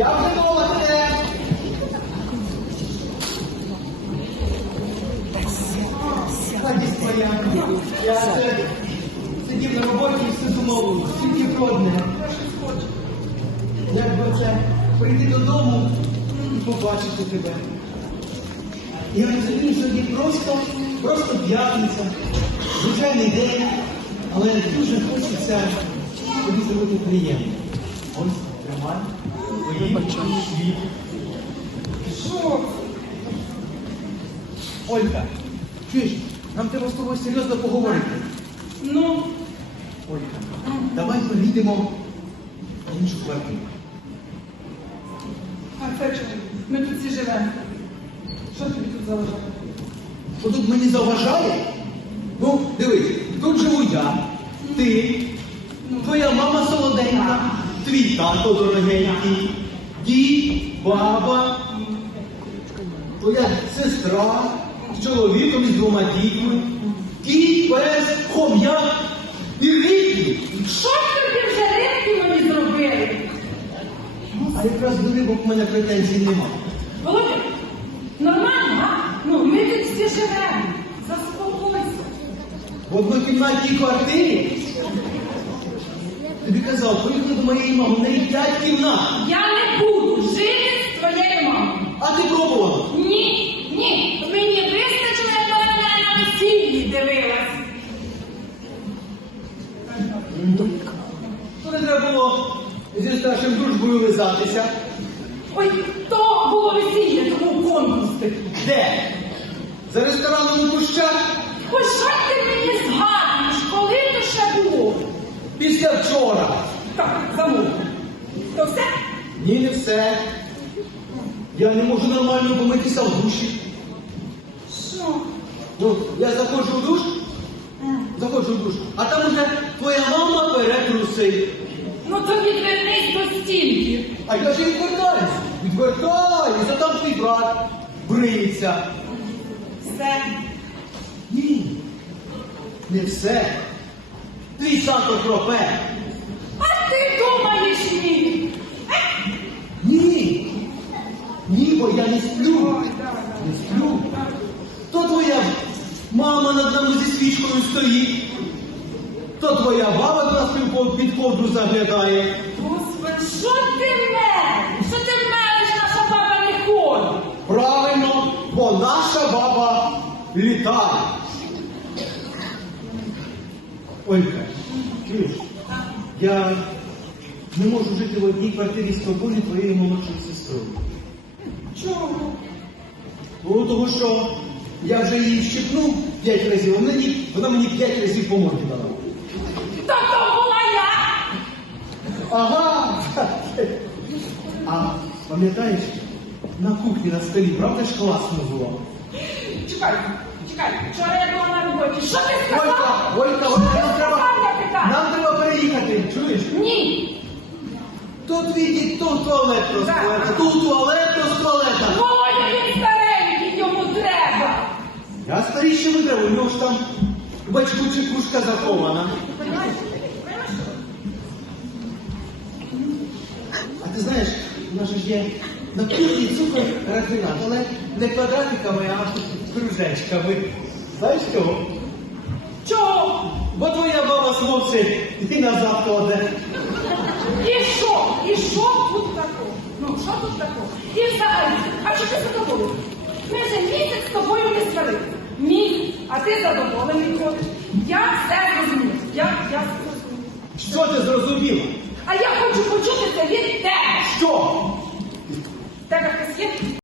Я вже тебе. Радість твоя. Я сидів на роботі і все думав, тільки про одне. Як би це прийти додому і побачити тебе. Я розумію, що сьогодні просто, просто п'ятниця, звичайний день, але дуже хочеться тобі зробити приємно. Олька, чуєш, нам треба з тобою серйозно поговорити. Ну, Олька, давай поїдемо в іншу квартиру. а це чому? Ми тут всі живемо. Що тобі тут заважає? Що тут мені заважає? Ну, дивись, тут живу я, ти, тато дорогенький, дід, баба, твоя сестра з чоловіком і з двома дітьми, кіт, пес, хом'як і рибки. Що тобі вже рибки мені зробили? А якраз до рибок в мене претензій немає. Володя, нормально, а? Ну, ми тут всі живемо. Заспокойся. В однокімнатній квартирі. Тобі казав, поїхали до моєї мами, в неї п'ять кімнат. Я не буду жити з твоєю мамою. А ти пробувала? Ні, ні, мені вистачило, як вона мене на весіллі дивилась. То не треба було зі старшим дружбою лизатися. Ой, то було весілля, тому конкурс такий. Де? За рестораном кущах Ой, ти мені згадуєш, коли то ще було? після вчора. Так, замовк. То все? Ні, не все. Я не можу нормально помитися в душі. Що? Ну, я заходжу в душ, заходжу в душ, а там уже твоя мама бере труси. Ну то відвернись до стільки. А я ж відвертаюсь, відвертаюсь, а там твій брат бриється. Все. Ні, не все. Твій сато кропе. А ти думаєш ні? Ні. Ні, бо я не сплю. Не сплю. То твоя мама над нами зі свічкою стоїть. То твоя баба нас під- ковдру заглядає. Господи, що ти мелиш? Що ти мелиш, наша баба не ходить? Правильно, бо наша баба літає. Олька, чуєш? Я не можу жити в одній квартирі з тобою і твоєю молодшою сестрою. Чого? Ну, того що я вже її щепнув п'ять разів, вона мені, вона мені п'ять разів по морді дала. Та то була я! Ага! А пам'ятаєш, на кухні на столі, правда ж класно було? Чекай, чекай, вчора я була на роботі. Що ти сказав? Олька, Олька, Олька, нам треба, Я питаю. нам треба переїхати, чуєш? Ні. Тут відіть, тут туалет з тут туалет Старий ще видав, у нього ж там бачку чекушка захована. А ти знаєш, у нас ж є на кухні цукор рафінат, але не квадратиками, а кружечками. Знаєш чого? Чого? Бо твоя баба смовчить і назад ходе. І що? І що тут такого? Ну, що тут такого? І взагалі, а чи ти задоволений? Ми вже місяць з тобою не сварили. Місяць, а ти задоволений ходиш. Я все зрозумів. Я, я все зрозумів. Що ти зрозуміла? А я хочу почути це від тебе. Що? Тебе хтось є?